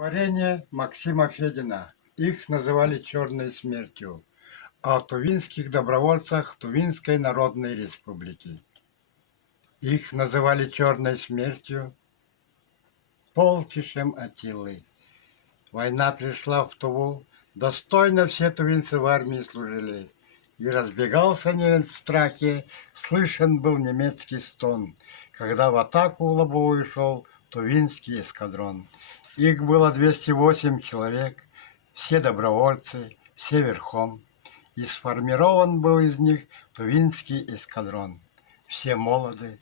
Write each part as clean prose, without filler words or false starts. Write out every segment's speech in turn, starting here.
Творение Максима Федина. Их называли «Черной смертью». О тувинских добровольцах Тувинской Народной Республики. Их называли «Черной смертью», полчищем Атилы. Война пришла в Туву, достойно все тувинцы в армии служили. И разбегался немец в страхе, слышен был немецкий стон, когда в атаку лобовую шел тувинский эскадрон. Их было 208 человек, все добровольцы, все верхом. И сформирован был из них тувинский эскадрон. Все молоды,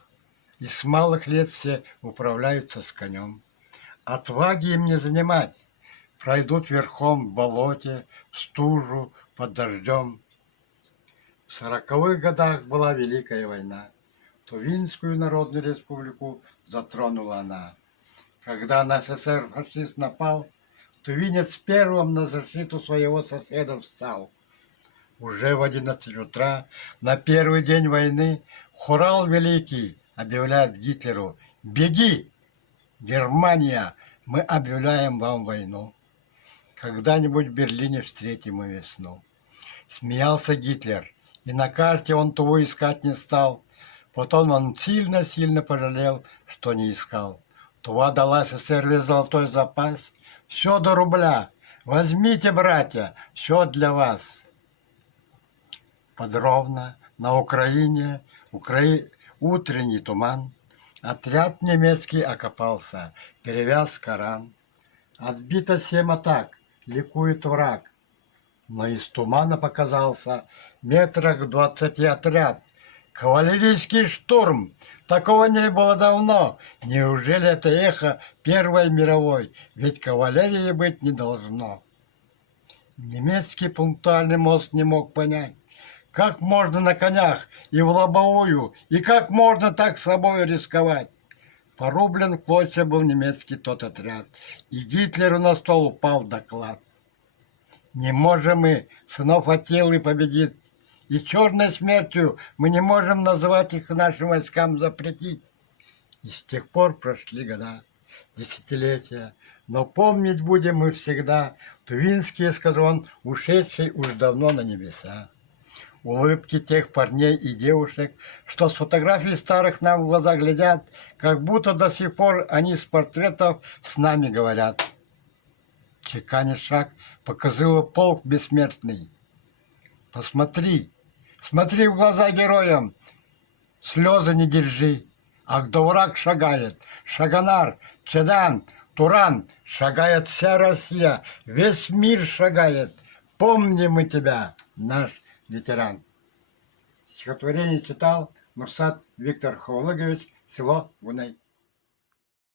и с малых лет все управляются с конем. Отваги им не занимать, пройдут верхом в болоте, в стужу, под дождем. В 40-х годах была Великая война. Тувинскую Народную Республику затронула она. Когда на СССР фашист напал, тувинец первым на защиту своего соседа встал. Уже в 11 утра, на первый день войны, хурал великий объявляет Гитлеру: «Беги, Германия, мы объявляем вам войну. Когда-нибудь в Берлине встретим мы весну». Смеялся Гитлер, и на карте он Туву искать не стал. Потом он сильно-сильно пожалел, что не искал. Тува дала СССР весь золотой запас, все до рубля. Возьмите, братья, все для вас. Подробно на Украине утренний туман. Отряд немецкий окопался, перевязка ран. Отбито 7 атак, ликует враг. Но из тумана показался метрах в 20 отряд. Кавалерийский штурм! Такого не было давно. Неужели это эхо Первой мировой? Ведь кавалерии быть не должно. Немецкий пунктуальный мост не мог понять, как можно на конях и в лобовую, и как можно так собой рисковать. Порублен в клочья был немецкий тот отряд, и Гитлеру на стол упал доклад. Не можем мы сынов Атилы победить, и черной смертью мы не можем называть их нашим войскам запретить. И с тех пор прошли года, десятилетия, но помнить будем мы всегда тувинский эскадрон, ушедший уж давно на небеса. Улыбки тех парней и девушек, что с фотографий старых нам в глаза глядят, как будто до сих пор они с портретов с нами говорят. Чеканит шаг по козылу полк бессмертный. Посмотри, смотри в глаза героям, слезы не держи. А кто враг шагает, Шагонар, Чедан, Туран, шагает вся Россия, весь мир шагает. Помним мы тебя, наш ветеран. Стихотворение читал Мурсат Виктор Хаулыгович, село Гунай.